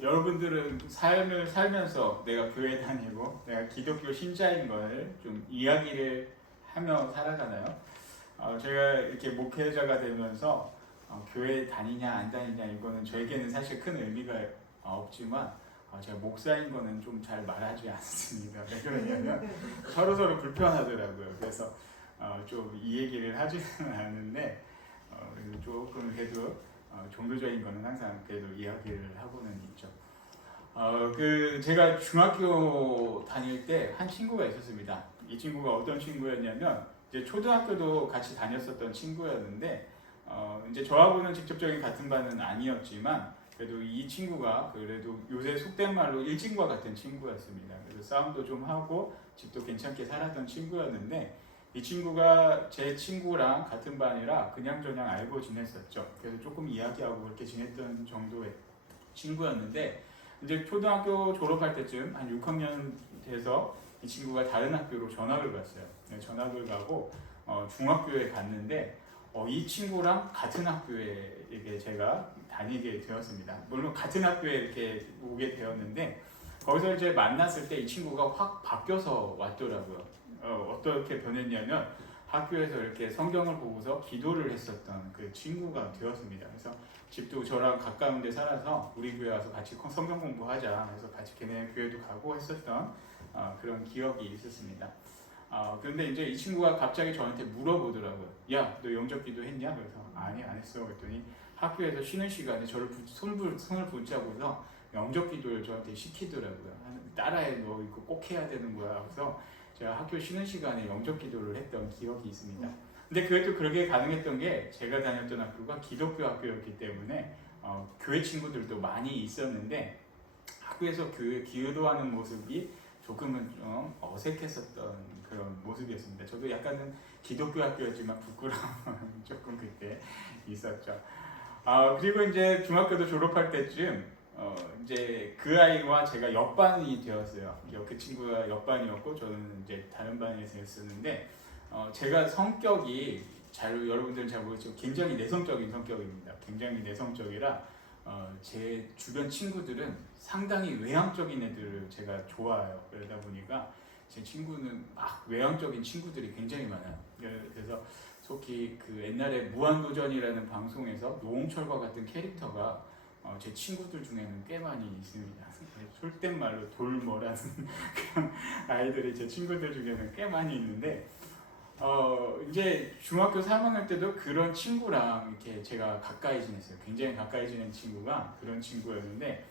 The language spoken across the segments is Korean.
여러분들은 삶을 살면서 내가 교회 다니고 내가 기독교 신자인 걸 좀 이야기를 하며 살아가나요? 제가 이렇게 목회자가 되면서 교회 다니냐 안 다니냐 이거는 저에게는 사실 큰 의미가 없지만 제가 목사인 거는 좀 잘 말하지 않습니다. 왜 그러냐면 서로 불편하더라고요. 그래서 좀 이 얘기를 하지는 않는데 그래도 조금 그래도 종교적인 거는 항상 그래도 이야기를 하고는 있죠. 제가 중학교 다닐 때 한 친구가 있었습니다. 이 친구가 어떤 친구였냐면 이제 초등학교도 같이 다녔었던 친구였는데 이제 저하고는 직접적인 같은 반은 아니었지만 그래도 이 친구가 그래도 요새 속된 말로 일진과 같은 친구였습니다. 그래서 싸움도 좀 하고 집도 괜찮게 살았던 친구였는데 이 친구가 제 친구랑 같은 반이라 그냥저냥 알고 지냈었죠. 그래서 조금 이야기하고 그렇게 지냈던 정도의 친구였는데 이제 초등학교 졸업할 때쯤 한 6학년 돼서 이 친구가 다른 학교로 전학을 갔어요. 전학을 가고 중학교에 갔는데 이 친구랑 같은 학교에 이렇게 제가 다니게 되었습니다. 물론 같은 학교에 이렇게 오게 되었는데 거기서 이제 만났을 때 이 친구가 확 바뀌어서 왔더라고요. 어떻게 변했냐면 학교에서 이렇게 성경을 보고서 기도를 했었던 그 친구가 되었습니다. 그래서 집도 저랑 가까운 데 살아서 우리 교회 와서 같이 성경 공부하자 해서 같이 걔네 교회도 가고 했었던 그런 기억이 있었습니다. 그런데 이제 이 친구가 갑자기 저한테 물어보더라고요. 야, 너 영접 기도 했냐? 그래서 아니, 안 했어. 그랬더니 학교에서 쉬는 시간에 저를 손을 붙잡고서 영접 기도를 저한테 시키더라고요. 따라해, 너 이거 꼭 해야 되는 거야. 그래서 제가 학교 쉬는 시간에 영접 기도를 했던 기억이 있습니다. 근데 그래도 그렇게 가능했던 게 제가 다녔던 학교가 기독교 학교였기 때문에 교회 친구들도 많이 있었는데 학교에서 기도하는 모습이 조금은 좀 어색했었던 그런 모습이었습니다. 저도 약간은 기독교 학교였지만 부끄러움은 조금 그때 있었죠. 그리고 이제 중학교도 졸업할 때쯤 이제 그 아이와 제가 옆반이 되었어요. 그 친구가 옆반이었고 저는 이제 다른 반에서 있었는데 제가 성격이 여러분들은 잘 모르겠지만 굉장히 내성적인 성격입니다. 굉장히 내성적이라 제 주변 친구들은 상당히 외향적인 애들을 제가 좋아해요. 그러다 보니까 제 친구는 막 외향적인 친구들이 굉장히 많아요. 그래서 속히 그 옛날에 무한도전이라는 방송에서 노홍철과 같은 캐릭터가 제 친구들 중에는 꽤 많이 있습니다. 솔된 말로 돌머라는 그런 아이들이 제 친구들 중에는 꽤 많이 있는데 이제 중학교 3학년 때도 그런 친구랑 이렇게 제가 가까이 지냈어요. 굉장히 가까이 지낸 친구가 그런 친구였는데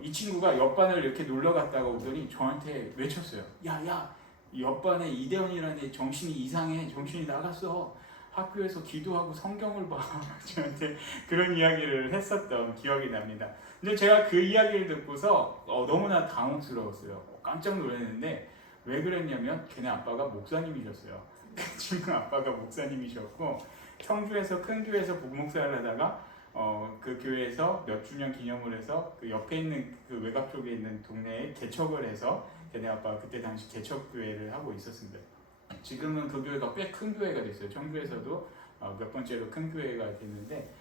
이 친구가 옆반을 이렇게 놀러 갔다가 오더니 저한테 외쳤어요. 야, 옆반에 이대현이라는 애 정신이 이상해. 정신이 나갔어. 학교에서 기도하고 성경을 봐. 저한테 그런 이야기를 했었던 기억이 납니다. 근데 제가 그 이야기를 듣고서 너무나 당혹스러웠어요. 깜짝 놀랐는데 왜 그랬냐면 걔네 아빠가 목사님이셨어요. 그 친구 아빠가 목사님이셨고 청주에서 큰 교회에서 부목사를 하다가 그 교회에서 몇 주년 기념을 해서 그 옆에 있는 그 외곽 쪽에 있는 동네에 개척을 해서 걔네 아빠가 그때 당시 개척교회를 하고 있었습니다. 지금은 그 교회가 꽤 큰 교회가 됐어요. 청주에서도 몇 번째로 큰 교회가 됐는데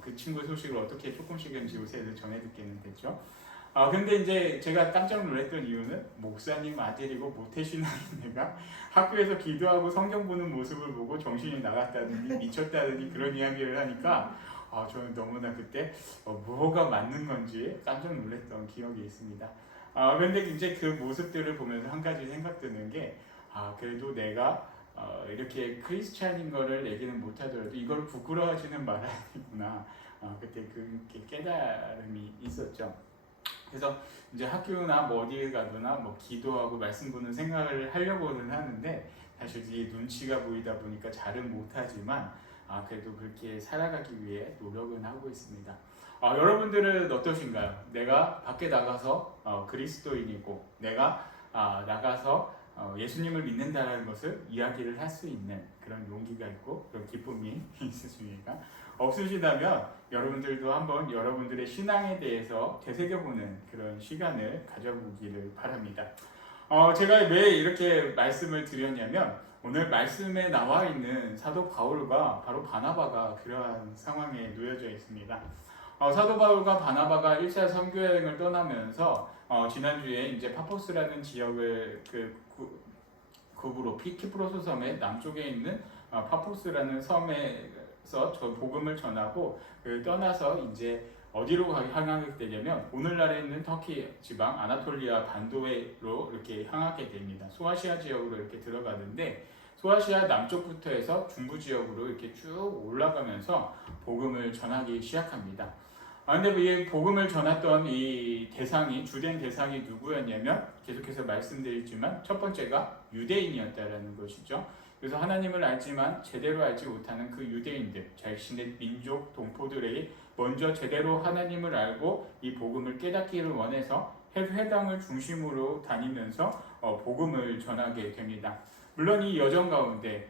그 친구 소식을 어떻게 조금씩은 요새 전해 듣게는 됐죠. 근데 이제 제가 깜짝 놀랐던 이유는 목사님 아들이고 모태신앙인 애가 학교에서 기도하고 성경 보는 모습을 보고 정신이 나갔다더니 미쳤다더니 그런 이야기를 하니까 저는 너무나 그때 뭐가 맞는 건지 깜짝 놀랐던 기억이 있습니다. 근데 이제 그 모습들을 보면서 한 가지 생각드는 게 그래도 내가 이렇게 크리스찬인 거를 얘기는 못하더라도 이걸 부끄러워하지는 말아야겠구나. 그때 그 깨달음이 있었죠. 그래서 이제 학교나 뭐 어디에 가거나 뭐 기도하고 말씀 보는 생각을 하려고는 하는데 사실 이게 눈치가 보이다 보니까 잘은 못하지만 그래도 그렇게 살아가기 위해 노력은 하고 있습니다. 여러분들은 어떠신가요? 내가 밖에 나가서 그리스도인이고 내가 나가서 예수님을 믿는다는 것을 이야기를 할 수 있는 그런 용기가 있고 그런 기쁨이 있으십니까? 없으시다면 여러분들도 한번 여러분들의 신앙에 대해서 되새겨보는 그런 시간을 가져보기를 바랍니다. 제가 왜 이렇게 말씀을 드렸냐면 오늘 말씀에 나와 있는 사도 바울과 바로 바나바가 그러한 상황에 놓여져 있습니다. 사도 바울과 바나바가 1차 선교 여행을 떠나면서 지난주에 이제 파포스라는 지역을 급으로 키프로스 섬의 남쪽에 있는 파포스라는 섬에서 복음을 전하고 떠나서 이제 어디로 향하게 되냐면 오늘날에 있는 터키 지방 아나톨리아 반도로 이렇게 향하게 됩니다. 소아시아 지역으로 이렇게 들어가는데 소아시아 남쪽부터 해서 중부 지역으로 이렇게 쭉 올라가면서 복음을 전하기 시작합니다. 근데 이 복음을 전했던 이 대상이 주된 대상이 누구였냐면 계속해서 말씀드리지만 첫 번째가 유대인이었다라는 것이죠. 그래서 하나님을 알지만 제대로 알지 못하는 그 유대인들, 자신의 민족 동포들에게 먼저 제대로 하나님을 알고 이 복음을 깨닫기를 원해서 회당을 중심으로 다니면서 복음을 전하게 됩니다. 물론 이 여정 가운데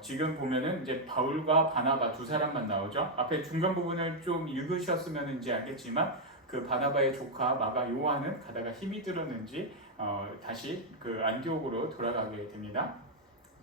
지금 보면은 이제 바울과 바나바 두 사람만 나오죠. 앞에 중간 부분을 좀 읽으셨으면 이제 알겠지만 그 바나바의 조카 마가 요한은 가다가 힘이 들었는지 다시 그 안디옥으로 돌아가게 됩니다.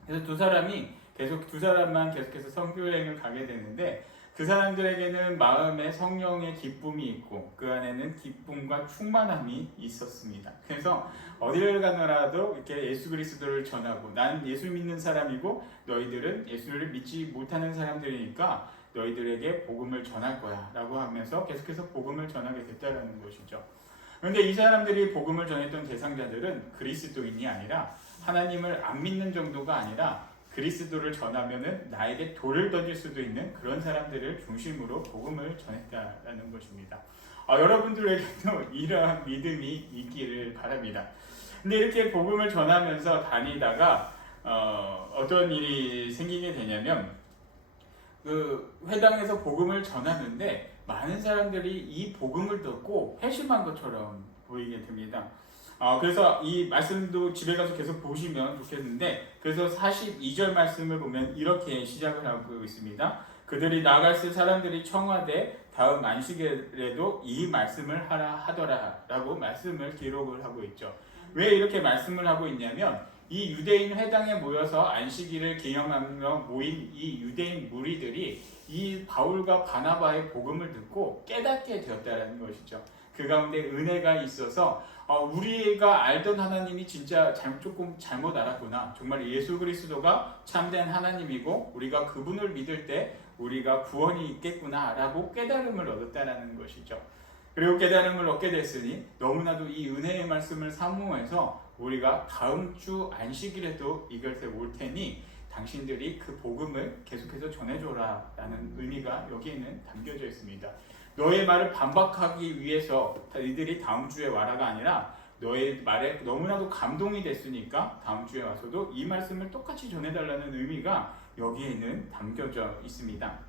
그래서 두 사람만 계속해서 선교 여행을 가게 되는데 그 사람들에게는 마음에 성령의 기쁨이 있고 그 안에는 기쁨과 충만함이 있었습니다. 그래서 어디를 가더라도 이렇게 예수 그리스도를 전하고 나는 예수 믿는 사람이고 너희들은 예수를 믿지 못하는 사람들이니까 너희들에게 복음을 전할 거야 라고 하면서 계속해서 복음을 전하게 됐다는 것이죠. 그런데 이 사람들이 복음을 전했던 대상자들은 그리스도인이 아니라 하나님을 안 믿는 정도가 아니라 그리스도를 전하면은 나에게 돌을 던질 수도 있는 그런 사람들을 중심으로 복음을 전했다라는 것입니다. 여러분들에게도 이러한 믿음이 있기를 바랍니다. 근데 이렇게 복음을 전하면서 다니다가 어떤 일이 생기게 되냐면 그 회당에서 복음을 전하는데 많은 사람들이 이 복음을 듣고 회심한 것처럼 보이게 됩니다. 그래서 이 말씀도 집에 가서 계속 보시면 좋겠는데 그래서 42절 말씀을 보면 이렇게 시작을 하고 있습니다. 그들이 나갔을 사람들이 청하되 다음 안식일에도 이 말씀을 하라 하더라 라고 말씀을 기록을 하고 있죠. 왜 이렇게 말씀을 하고 있냐면 이 유대인 회당에 모여서 안식일을 기념하며 모인 이 유대인 무리들이 이 바울과 바나바의 복음을 듣고 깨닫게 되었다는 것이죠. 그 가운데 은혜가 있어서 우리가 알던 하나님이 진짜 조금 잘못 알았구나. 정말 예수 그리스도가 참된 하나님이고 우리가 그분을 믿을 때 우리가 구원이 있겠구나 라고 깨달음을 얻었다는 것이죠. 그리고 깨달음을 얻게 됐으니 너무나도 이 은혜의 말씀을 사모해서 우리가 다음 주 안식일에도 이것에 올 테니 당신들이 그 복음을 계속해서 전해줘라 라는 의미가 여기에는 담겨져 있습니다. 너의 말을 반박하기 위해서 이들이 다음 주에 와라가 아니라 너의 말에 너무나도 감동이 됐으니까 다음 주에 와서도 이 말씀을 똑같이 전해달라는 의미가 여기에는 담겨져 있습니다.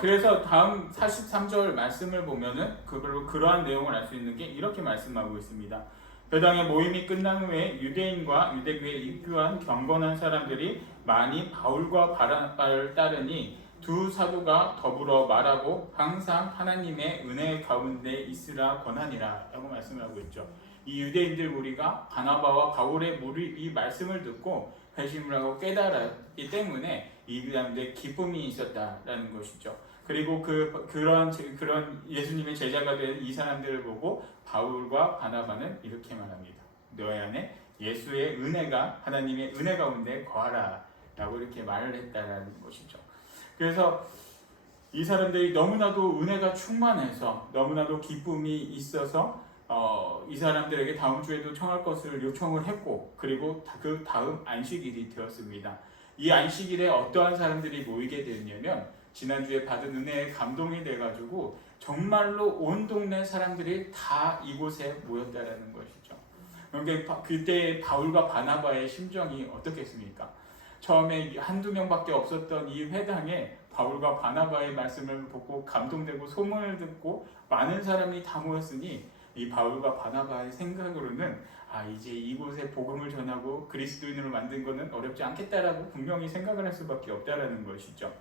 그래서 다음 43절 말씀을 보면은 그러한 내용을 알 수 있는 게 이렇게 말씀하고 있습니다. 회당의 모임이 끝난 후에 유대인과 유대교에 입교한 경건한 사람들이 많이 바울과 바나바를 따르니 두 사도가 더불어 말하고 항상 하나님의 은혜 가운데 있으라 권하니라 라고 말씀을 하고 있죠. 이 유대인들 무리가 바나바와 바울의 이 말씀을 듣고 회심을 하고 깨달았기 때문에 이 가운데 기쁨이 있었다라는 것이죠. 그리고 그런 예수님의 제자가 된 이 사람들을 보고 바울과 바나바는 이렇게 말합니다. 너희 안에 예수의 은혜가 하나님의 은혜 가운데 거하라 라고 이렇게 말을 했다라는 것이죠. 그래서 이 사람들이 너무나도 은혜가 충만해서 너무나도 기쁨이 있어서 이 사람들에게 다음 주에도 청할 것을 요청을 했고 그리고 그 다음 안식일이 되었습니다. 이 안식일에 어떠한 사람들이 모이게 되었냐면 지난주에 받은 은혜에 감동이 돼가지고 정말로 온 동네 사람들이 다 이곳에 모였다라는 것이죠. 그러니까 그때 바울과 바나바의 심정이 어떻겠습니까? 처음에 한두 명밖에 없었던 이 회당에 바울과 바나바의 말씀을 듣고 감동되고 소문을 듣고 많은 사람이 다 모였으니 이 바울과 바나바의 생각으로는 이제 이곳에 복음을 전하고 그리스도인으로 만든 것은 어렵지 않겠다라고 분명히 생각을 할 수밖에 없다라는 것이죠.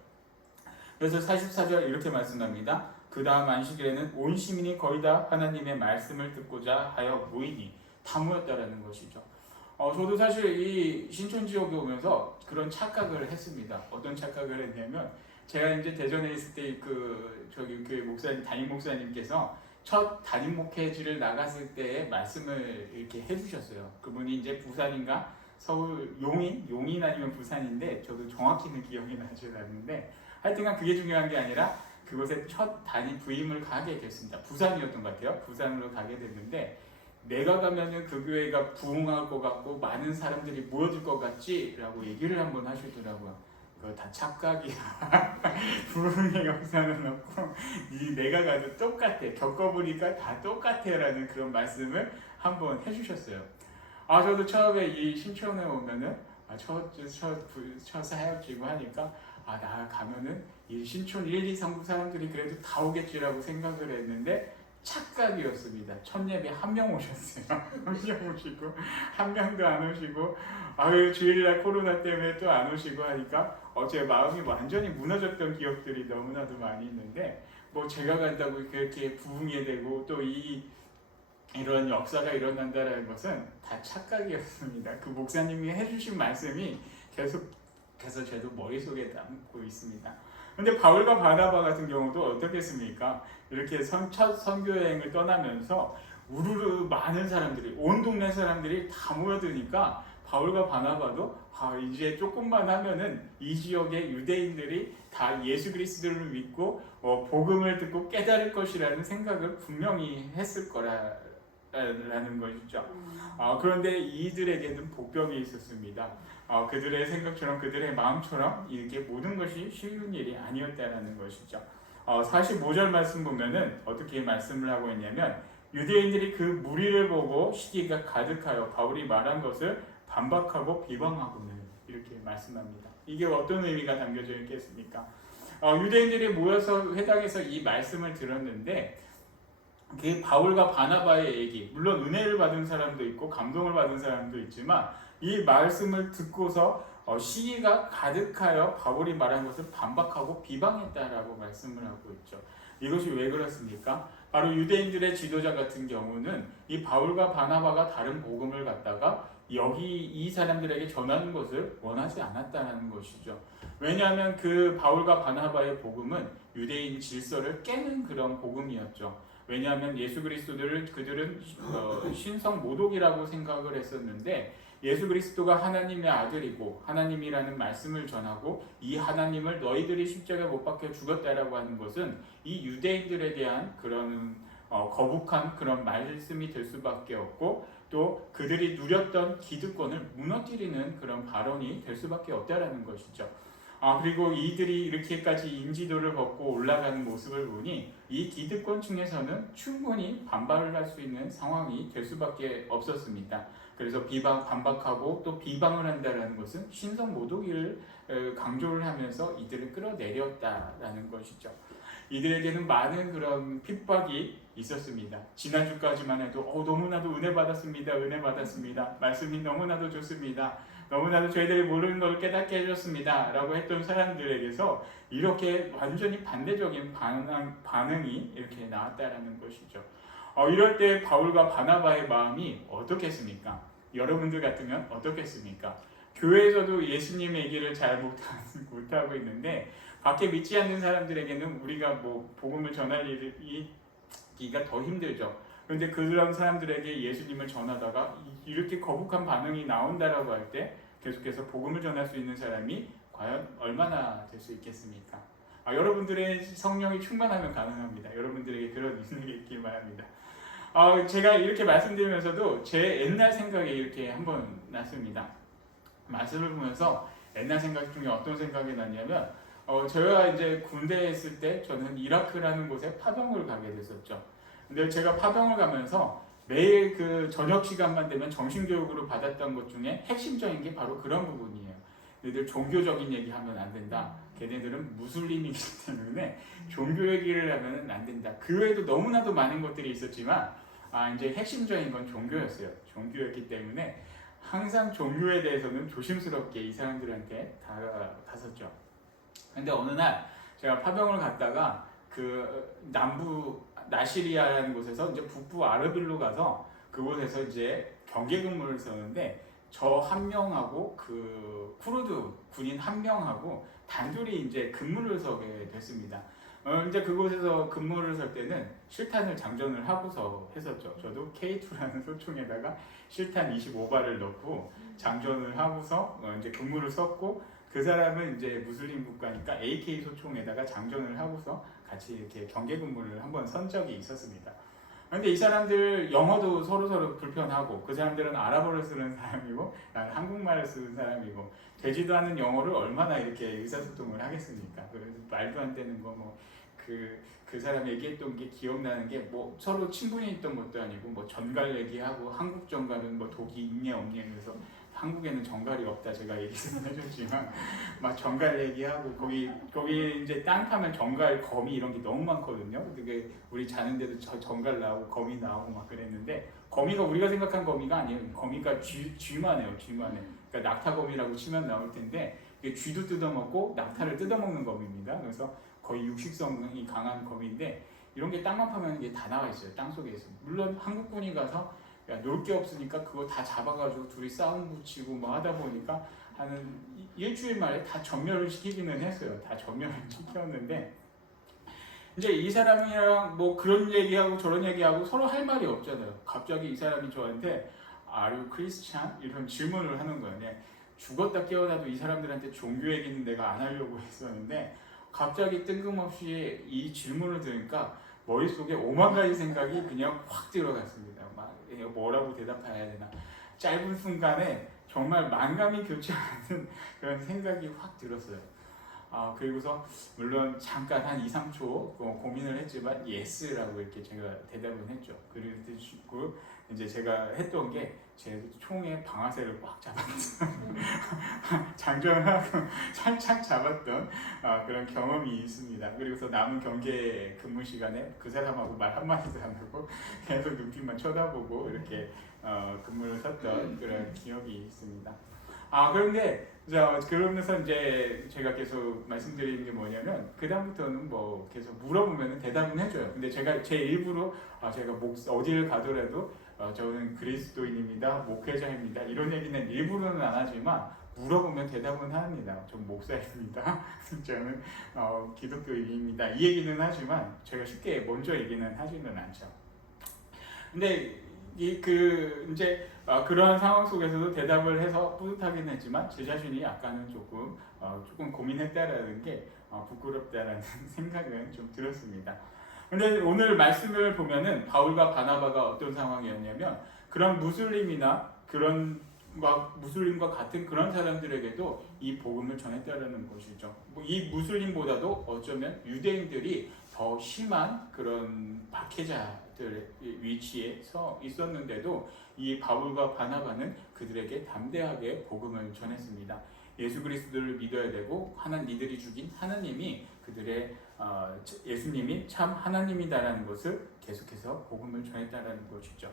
그래서 44절 이렇게 말씀합니다. 그 다음 안식일에는 온 시민이 거의 다 하나님의 말씀을 듣고자 하여 모이니 다 모였다라는 것이죠. 저도 사실 이 신촌 지역에 오면서 그런 착각을 했습니다. 어떤 착각을 했냐면 제가 이제 대전에 있을 때 그 저기 그 목사님 담임 목사님께서 첫 담임 목회지를 나갔을 때 말씀을 이렇게 해주셨어요. 그분이 이제 부산인가 서울 용인 아니면 부산인데 저도 정확히는 기억이 나지 않는데 하여튼간 그게 중요한 게 아니라 그곳에 첫 담임 부임을 가게 됐습니다. 부산이었던 것 같아요. 부산으로 가게 됐는데 내가 가면은 그 교회가 부흥할 것 같고 많은 사람들이 모여들 것 같지? 라고 얘기를 한번 하시더라고요. 그거 다 착각이야. 부흥의 역사는 없고 내가 가도 똑같아. 겪어보니까 다 똑같아 라는 그런 말씀을 한번 해주셨어요. 저도 처음에 이 신촌에 오면은 첫 사역지고 하니까 나 가면은 이 신촌 1, 2, 3구 사람들이 그래도 다 오겠지라고 생각을 했는데 착각이었습니다. 첫 예배 한 명 오셨어요. 한 명 오시고 한 명도 안 오시고 주일날 코로나 때문에 또 안 오시고 하니까 제 마음이 완전히 무너졌던 기억들이 너무나도 많이 있는데 뭐 제가 간다고 그렇게 부흥이 되고 또 이런 역사가 일어난다는 것은 다 착각이었습니다. 그 목사님이 해주신 말씀이 계속해서 저도 머릿속에 남고 있습니다. 근데 바울과 바나바 같은 경우도 어떻겠습니까? 이렇게 첫 선교 여행을 떠나면서 우르르 많은 사람들이 온 동네 사람들이 다 모여드니까 바울과 바나바도 이제 조금만 하면은 이 지역의 유대인들이 다 예수 그리스도를 믿고 복음을 듣고 깨달을 것이라는 생각을 분명히 했을 거라는 것이죠. 그런데 이들에게는 복병이 있었습니다. 그들의 생각처럼 그들의 마음처럼 이렇게 모든 것이 쉬운 일이 아니었다는 것이죠. 45절 말씀 보면은 어떻게 말씀을 하고 있냐면 유대인들이 그 무리를 보고 시기가 가득하여 바울이 말한 것을 반박하고 비방하고는 이렇게 말씀합니다. 이게 어떤 의미가 담겨져 있겠습니까? 유대인들이 모여서 회당에서 이 말씀을 들었는데 그 바울과 바나바의 얘기, 물론 은혜를 받은 사람도 있고 감동을 받은 사람도 있지만 이 말씀을 듣고서 시기가 가득하여 바울이 말한 것을 반박하고 비방했다라고 말씀을 하고 있죠. 이것이 왜 그렇습니까? 바로 유대인들의 지도자 같은 경우는 이 바울과 바나바가 다른 복음을 갖다가 이 사람들에게 전하는 것을 원하지 않았다는 것이죠. 왜냐하면 그 바울과 바나바의 복음은 유대인 질서를 깨는 그런 복음이었죠. 왜냐하면 예수 그리스도를 그들은 신성 모독이라고 생각을 했었는데 예수 그리스도가 하나님의 아들이고 하나님이라는 말씀을 전하고 이 하나님을 너희들이 십자가에 못 박혀 죽었다라고 하는 것은 이 유대인들에 대한 그런 거북한 그런 말씀이 될 수밖에 없고 또 그들이 누렸던 기득권을 무너뜨리는 그런 발언이 될 수밖에 없다라는 것이죠. 그리고 이들이 이렇게까지 인지도를 걷고 올라가는 모습을 보니 이 기득권층에서는 충분히 반발을 할 수 있는 상황이 될 수밖에 없었습니다. 그래서 반박하고 또 비방을 한다는 것은 신성 모독을 강조를 하면서 이들을 끌어내렸다라는 것이죠. 이들에게는 많은 그런 핍박이 있었습니다. 지난주까지만 해도 너무나도 은혜 받았습니다. 말씀이 너무나도 좋습니다. 너무나도 저희들이 모르는 걸 깨닫게 해줬습니다. 라고 했던 사람들에게서 이렇게 완전히 반대적인 반응이 이렇게 나왔다라는 것이죠. 이럴 때 바울과 바나바의 마음이 어떻겠습니까? 여러분들 같으면 어떻겠습니까? 교회에서도 예수님 얘기를 잘 못하고 있는데 밖에 믿지 않는 사람들에게는 우리가 복음을 전할 일이기가 더 힘들죠. 그런데 그런 사람들에게 예수님을 전하다가 이렇게 거북한 반응이 나온다라고 할 때 계속해서 복음을 전할 수 있는 사람이 과연 얼마나 될 수 있겠습니까? 여러분들의 성령이 충만하면 가능합니다. 여러분들에게 그런 인생이 있길 바랍니다. 제가 이렇게 말씀드리면서도 제 옛날 생각이 이렇게 한번 났습니다. 말씀을 보면서 옛날 생각 중에 어떤 생각이 났냐면 저희가 이제 군대에 있을 때 저는 이라크라는 곳에 파병을 가게 됐었죠. 근데 제가 파병을 가면서 매일 그 저녁 시간만 되면 정신교육으로 받았던 것 중에 핵심적인 게 바로 그런 부분이에요. 너희들 종교적인 얘기하면 안 된다. 걔네들은 무슬림이기 때문에 종교 얘기를 하면 안 된다. 그 외에도 너무나도 많은 것들이 있었지만 이제 핵심적인 건 종교였어요. 종교였기 때문에 항상 종교에 대해서는 조심스럽게 이 사람들한테 다가갔었죠. 근데 어느 날 제가 파병을 갔다가 그 남부 나시리아라는 곳에서 이제 북부 아르빌로 가서 그곳에서 이제 경계 근무를 썼는데 저 한 명하고 그 쿠르드 군인 한 명하고 단둘이 이제 근무를 서게 됐습니다. 이제 그곳에서 근무를 설 때는 실탄을 장전을 하고서 했었죠. 저도 K2라는 소총에다가 실탄 25발을 넣고 장전을 하고서 이제 근무를 썼고, 그 사람은 이제 무슬림 국가니까 AK 소총에다가 장전을 하고서 같이 이렇게 경계 근무를 한번 선 적이 있었습니다. 근데 이 사람들 영어도 서로 불편하고, 그 사람들은 아랍어를 쓰는 사람이고 나는 한국말을 쓰는 사람이고, 되지도 않은 영어를 얼마나 이렇게 의사소통을 하겠습니까? 그래서 말도 안 되는 거 뭐 그 사람 얘기했던 게 기억나는 게, 뭐 서로 친분이 있던 것도 아니고 뭐 전갈 얘기하고, 한국 전갈은 뭐 독이 있냐 없냐 그래서 한국에는 전갈이 없다 제가 얘기 좀 해줬지만 막 전갈 얘기하고, 거기 이제 땅 파면 전갈, 거미 이런 게 너무 많거든요. 그게 우리 자는데도 전갈 나오고 거미 나오고 막 그랬는데, 거미가 우리가 생각한 거미가 아니에요. 거미가 쥐만 해요. 쥐만 해. 그러니까 낙타거미라고 치면 나올 텐데, 이게 쥐도 뜯어먹고 낙타를 뜯어먹는 거미입니다. 그래서 거의 육식성이 강한 거미인데, 이런 게 땅만 파면 이게 다 나와 있어요. 땅 속에 있어요. 물론 한국군이 가서 놀 게 없으니까 그거 다 잡아가지고 둘이 싸움 붙이고 뭐 하다 보니까 한 일주일 만에 다 전멸을 시키기는 했어요. 다 전멸을 시켰는데, 이제 이 사람이랑 뭐 그런 얘기하고 저런 얘기하고 서로 할 말이 없잖아요. 갑자기 이 사람이 저한테 Are you Christian? 이런 질문을 하는 거예요. 죽었다 깨어나도 이 사람들한테 종교 얘기는 내가 안 하려고 했었는데, 갑자기 뜬금없이 이 질문을 들으니까 머릿속에 오만 가지 생각이 그냥 확 들어갔습니다. 막 뭐라고 대답해야 되나. 짧은 순간에 정말 만감이 교차하는 그런 생각이 확 들었어요. 그리고서 물론 잠깐 한 2, 3초 고민을 했지만 예스라고 이렇게 제가 대답을 했죠. 그리고 이제 제가 했던 게 제 총에 방아쇠를 꽉 잡았던 장전을 하고 살짝 잡았던 그런 경험이 있습니다. 그리고서 남은 경계 근무 시간에 그 사람하고 말 한마디도 안 하고 계속 눈빛만 쳐다보고 이렇게 근무를 섰던 그런 기억이 있습니다. 그런데 그러면서 이제 제가 계속 말씀드리는 게 뭐냐면, 그 다음부터는 뭐 계속 물어보면 대답은 해줘요. 근데 제가 제 일부러 제가 어디를 가더라도 저는 그리스도인입니다, 목회자입니다 이런 얘기는 일부러는 안 하지만 물어보면 대답은 합니다. 전 목사입니다. 저는 기독교인입니다. 이 얘기는 하지만 제가 쉽게 먼저 얘기는 하지는 않죠. 근데 이제 그러한 상황 속에서도 대답을 해서 뿌듯하긴 했지만 제 자신이 약간은 조금 고민했다라는 게 부끄럽다라는 생각은 좀 들었습니다. 근데 오늘 말씀을 보면은 바울과 바나바가 어떤 상황이었냐면, 그런 무슬림과 같은 그런 사람들에게도 이 복음을 전했다라는 것이죠. 이 무슬림보다도 어쩌면 유대인들이 더 심한 그런 박해자들의 위치에 서 있었는데도 이 바울과 바나바는 그들에게 담대하게 복음을 전했습니다. 예수 그리스도를 믿어야 되고, 이들이 죽인 하나님이 예수님이 참 하나님이다라는 것을 계속해서 복음을 전했다라는 것이죠.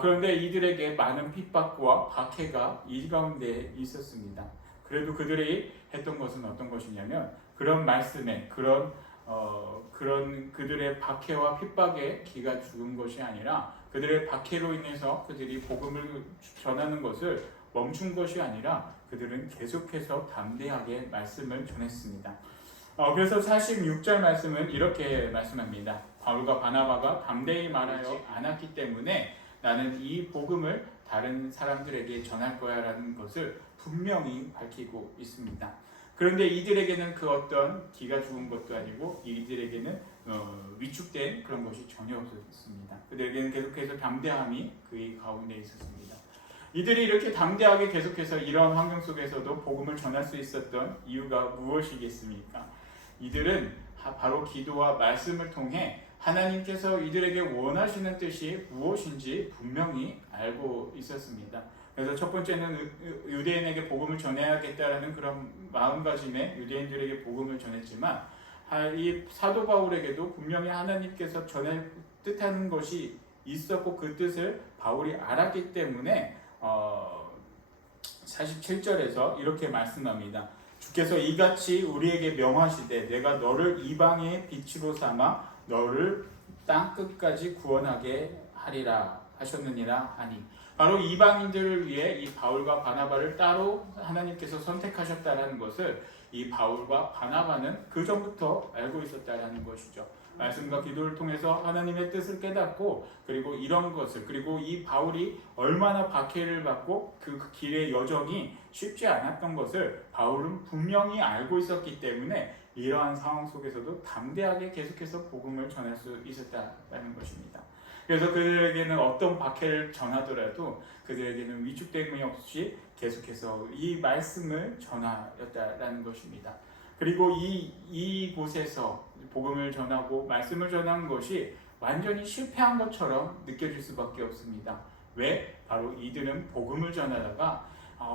그런데 이들에게 많은 핍박과 박해가 이 가운데 있었습니다. 그래도 그들이 했던 것은 어떤 것이냐면, 그런 말씀에 그런 그들의 박해와 핍박에 기가 죽은 것이 아니라, 그들의 박해로 인해서 그들이 복음을 전하는 것을 멈춘 것이 아니라 그들은 계속해서 담대하게 말씀을 전했습니다. 그래서 46절 말씀은 이렇게 말씀합니다. 바울과 바나바가 담대히 말하여 않았기 때문에 나는 이 복음을 다른 사람들에게 전할 거야 라는 것을 분명히 밝히고 있습니다. 그런데 이들에게는 그 어떤 기가 죽은 것도 아니고, 이들에게는 위축된 그런 것이 전혀 없었습니다. 그들에게는 계속해서 담대함이 그 가운데 있었습니다. 이들이 이렇게 담대하게 계속해서 이런 환경 속에서도 복음을 전할 수 있었던 이유가 무엇이겠습니까? 이들은 바로 기도와 말씀을 통해 하나님께서 이들에게 원하시는 뜻이 무엇인지 분명히 알고 있었습니다. 그래서 첫 번째는 유대인에게 복음을 전해야겠다라는 그런 마음가짐에 유대인들에게 복음을 전했지만, 이 사도 바울에게도 분명히 하나님께서 전할 뜻하는 것이 있었고, 그 뜻을 바울이 알았기 때문에 47절에서 이렇게 말씀합니다. 주께서 이같이 우리에게 명하시되 내가 너를 이방의 빛으로 삼아 너를 땅 끝까지 구원하게 하리라 하셨느니라 하니, 바로 이방인들을 위해 이 바울과 바나바를 따로 하나님께서 선택하셨다라는 것을 이 바울과 바나바는 그 전부터 알고 있었다라는 것이죠. 말씀과 기도를 통해서 하나님의 뜻을 깨닫고, 그리고 이런 것을, 그리고 이 바울이 얼마나 박해를 받고 그 길의 여정이 쉽지 않았던 것을 바울은 분명히 알고 있었기 때문에 이러한 상황 속에서도 담대하게 계속해서 복음을 전할 수 있었다라는 것입니다. 그래서 그들에게는 어떤 박해를 전하더라도 그들에게는 위축됨이 없이 계속해서 이 말씀을 전하였다라는 것입니다. 그리고 이곳에서 복음을 전하고 말씀을 전하는 것이 완전히 실패한 것처럼 느껴질 수밖에 없습니다. 왜? 바로 이들은 복음을 전하다가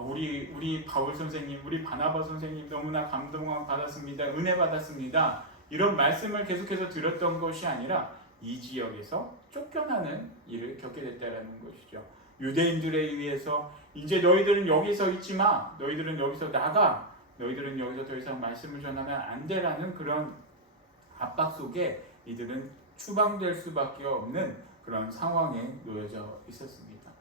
우리 바울 선생님, 우리 바나바 선생님 너무나 감동을 받았습니다. 은혜 받았습니다. 이런 말씀을 계속해서 들었던 것이 아니라 이 지역에서 쫓겨나는 일을 겪게 됐다는 것이죠. 유대인들에 의해서 이제 너희들은 여기서 있지 마. 너희들은 여기서 나가. 너희들은 여기서 더 이상 말씀을 전하면 안 되라는 그런 압박 속에 이들은 추방될 수밖에 없는 그런 상황에 놓여져 있었습니다.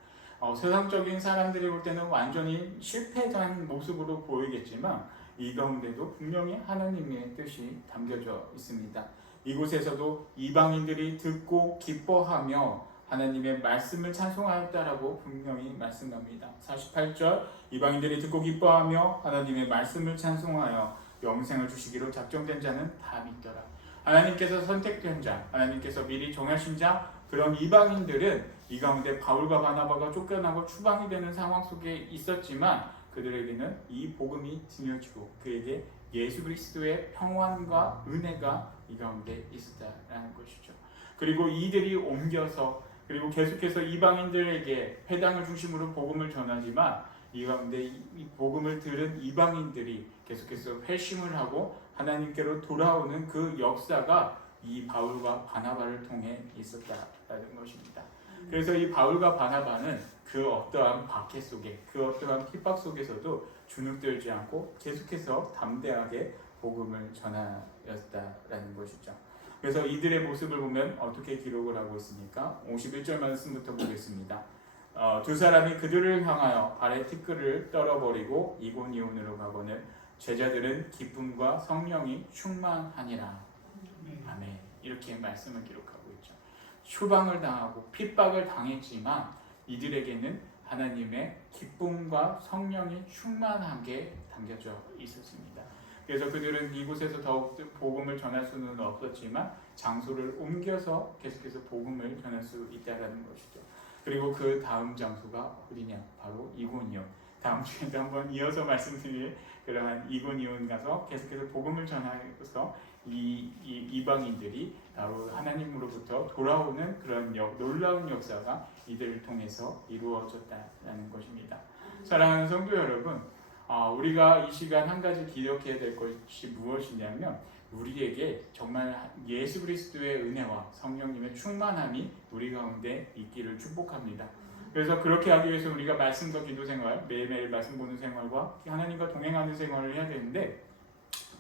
세상적인 사람들이 볼 때는 완전히 실패한 모습으로 보이겠지만 이 가운데도 분명히 하나님의 뜻이 담겨져 있습니다. 이곳에서도 이방인들이 듣고 기뻐하며 하나님의 말씀을 찬송하였다라고 분명히 말씀합니다. 48절, 이방인들이 듣고 기뻐하며 하나님의 말씀을 찬송하여 영생을 주시기로 작정된 자는 다 믿더라. 하나님께서 선택된 자, 하나님께서 미리 정하신 자, 그런 이방인들은 이 가운데 바울과 바나바가 쫓겨나고 추방이 되는 상황 속에 있었지만 그들에게는 이 복음이 들려지고 그에게 예수 그리스도의 평안과 은혜가 이 가운데 있었다라는 것이죠. 그리고 이들이 옮겨서, 그리고 계속해서 이방인들에게 회당을 중심으로 복음을 전하지만 이 가운데 이 복음을 들은 이방인들이 계속해서 회심을 하고 하나님께로 돌아오는 그 역사가 이 바울과 바나바를 통해 있었다라는 것입니다. 그래서 이 바울과 바나바는 그 어떠한 박해 속에, 그 어떠한 핍박 속에서도 주눅들지 않고 계속해서 담대하게 복음을 전하였다라는 것이죠. 그래서 이들의 모습을 보면 어떻게 기록을 하고 있습니까? 51절 말씀부터 보겠습니다. 두 사람이 그들을 향하여 발에 티끌을 떨어버리고 이곤이온으로 가거늘 제자들은 기쁨과 성령이 충만하니라. 아멘. 이렇게 말씀을 기록하고 있죠. 추방을 당하고 핍박을 당했지만 이들에게는 하나님의 기쁨과 성령이 충만한 게 담겨져 있었습니다. 그래서 그들은 이곳에서 더욱 복음을 전할 수는 없었지만 장소를 옮겨서 계속해서 복음을 전할 수 있다는 것이죠. 그리고 그 다음 장소가 어디냐? 바로 이고니온. 다음 주에도 한번 이어서 말씀드릴 그러한 이고니온 가서 계속해서 복음을 전하면서 이방인들이 바로 하나님으로부터 돌아오는 그런 놀라운 역사가 이들을 통해서 이루어졌다는 것입니다. 사랑하는 성도 여러분, 우리가 이 시간 한 가지 기억해야 될 것이 무엇이냐면 우리에게 정말 예수 그리스도의 은혜와 성령님의 충만함이 우리 가운데 있기를 축복합니다. 그래서 그렇게 하기 위해서 우리가 말씀과 기도 생활, 매일매일 말씀 보는 생활과 하나님과 동행하는 생활을 해야 되는데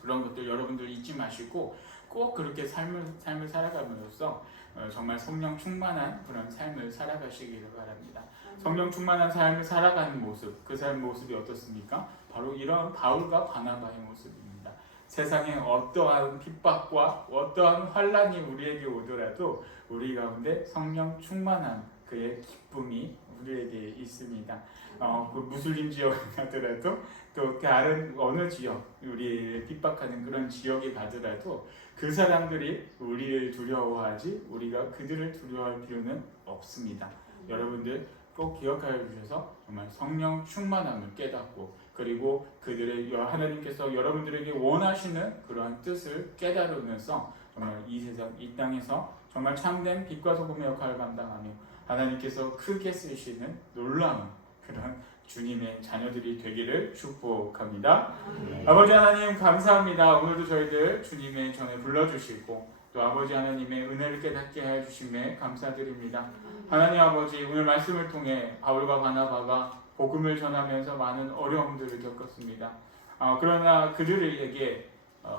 그런 것들 여러분들 잊지 마시고 꼭 그렇게 삶을 살아감으로써 정말 성령 충만한 그런 삶을 살아가시기를 바랍니다. 성령 충만한 삶을 살아가는 모습, 그 삶 모습이 어떻습니까? 바로 이런 바울과 바나바의 모습입니다. 세상에 어떠한 핍박과 어떠한 환란이 우리에게 오더라도 우리 가운데 성령 충만한 그의 기쁨이 우리에게 있습니다. 그 무슬림 지역에 가더라도 또 다른 어느 지역, 우리를 핍박하는 그런 지역에 가더라도 그 사람들이 우리를 두려워하지 우리가 그들을 두려워할 필요는 없습니다. 여러분들 꼭 기억하여 주셔서 정말 성령 충만함을 깨닫고 그리고 그들의 하나님께서 여러분들에게 원하시는 그러한 뜻을 깨달으면서 정말 이 세상, 이 땅에서 정말 참된 빛과 소금의 역할을 감당하며 하나님께서 크게 쓰시는 놀라운 그런 주님의 자녀들이 되기를 축복합니다. 아버지 하나님 감사합니다. 오늘도 저희들 주님의 전에 불러주시고 또 아버지 하나님의 은혜를 깨닫게 해 주심에 감사드립니다. 하나님 아버지, 오늘 말씀을 통해 바울과 바나바가 복음을 전하면서 많은 어려움들을 겪었습니다. 그러나 그들에게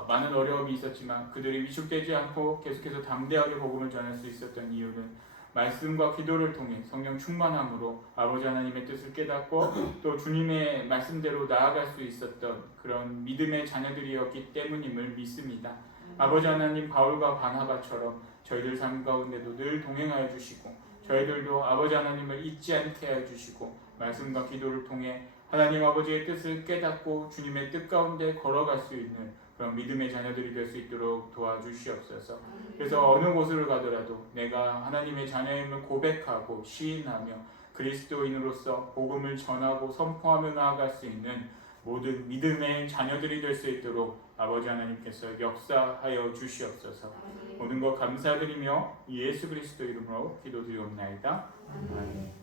많은 어려움이 있었지만 그들이 위축되지 않고 계속해서 담대하게 복음을 전할 수 있었던 이유는 말씀과 기도를 통해 성령 충만함으로 아버지 하나님의 뜻을 깨닫고 또 주님의 말씀대로 나아갈 수 있었던 그런 믿음의 자녀들이었기 때문임을 믿습니다. 아버지 하나님 바울과 바나바처럼 저희들 삶 가운데도 늘 동행하여 주시고 저희들도 아버지 하나님을 잊지 않게 해 주시고 말씀과 기도를 통해 하나님 아버지의 뜻을 깨닫고 주님의 뜻 가운데 걸어갈 수 있는 그런 믿음의 자녀들이 될 수 있도록 도와주시옵소서. 그래서 어느 곳을 가더라도 내가 하나님의 자녀임을 고백하고 시인하며 그리스도인으로서 복음을 전하고 선포하며 나아갈 수 있는 모든 믿음의 자녀들이 될 수 있도록 아버지 하나님께서 역사하여 주시옵소서. 모든 것 감사드리며 예수 그리스도 이름으로 기도드리옵나이다. 아멘.